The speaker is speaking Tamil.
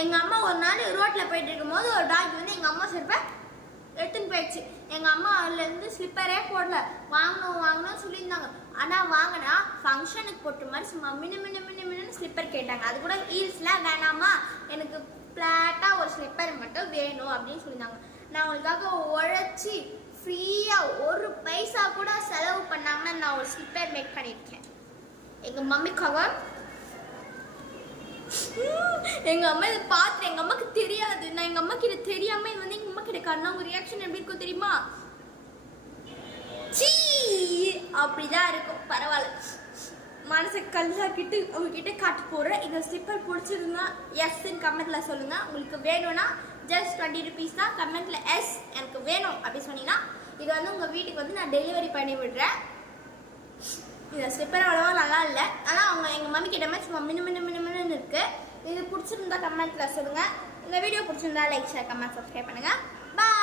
எங்கள் அம்மா ஒரு நாள் ரோட்டில் போயிட்டு இருக்கும்போது ஒரு டாக் வந்து எங்கள் அம்மா செருப்பை எடுத்துன்னு போயிடுச்சு. எங்கள் அம்மா அதுலேருந்து ஸ்லிப்பரே போடல. வாங்கணும்னு சொல்லியிருந்தாங்க. ஆனால் வாங்கினா ஃபங்க்ஷனுக்கு போட்ட மாதிரி சும்மா மின்னு ஸ்லிப்பர் கேட்டாங்க. அது கூட ஹீல்ஸ்லாம் வேணாமா, எனக்கு ஃப்ளாட்டாக ஒரு ஸ்லிப்பர் மட்டும் வேணும் அப்படின்னு சொல்லியிருந்தாங்க. நான் உங்களுக்காக உழைச்சி ஃப்ரீயாக ஒரு பைசா கூட செலவு பண்ணாமல் நான் ஒரு ஸ்லிப்பர் மேக் பண்ணியிருக்கேன் எங்கள் மம்மிக்காக. எங்கள் அம்மா இதை பார்த்துட்டு எங்கள் அம்மாவுக்கு தெரியாது. நான் எங்கள் அம்மா கிட்ட தெரியாமல் இது வந்து எங்கள் அம்மா கிட்ட காரணம் அவங்க ரியாக்ஷன் எப்படி இருக்கும் தெரியுமா? சீ அப்படிதான் இருக்கும். பரவாயில்ல, மனசை கல்லாக்கிட்டு உங்ககிட்ட காட்டு போடுறேன். இந்த ஸ்லிப்பர் பிடிச்சிருந்தா எஸ்ன்னு கமெண்ட்டில் சொல்லுங்கள். உங்களுக்கு வேணும்னா ஜஸ்ட் 20 rupees தான். கமெண்ட்டில் எஸ் எனக்கு வேணும் அப்படின்னு சொன்னீங்கன்னா இது வந்து உங்கள் வீட்டுக்கு வந்து நான் டெலிவரி பண்ணி விடுறேன். இந்த ஸ்லிப்பர் அவ்வளோவா நல்லா இல்லை, ஆனால் அவங்க எங்கள் மம்மி கிட்ட சும்மா மின்னு இருக்குது. இது பிடிச்சிருந்தா கமெண்ட்டில் சொல்லுங்கள். இந்த வீடியோ பிடிச்சிருந்தா லைக் ஷேர் கமெண்ட் சப்ஸ்கிரைப் பண்ணுங்கள். பாய்.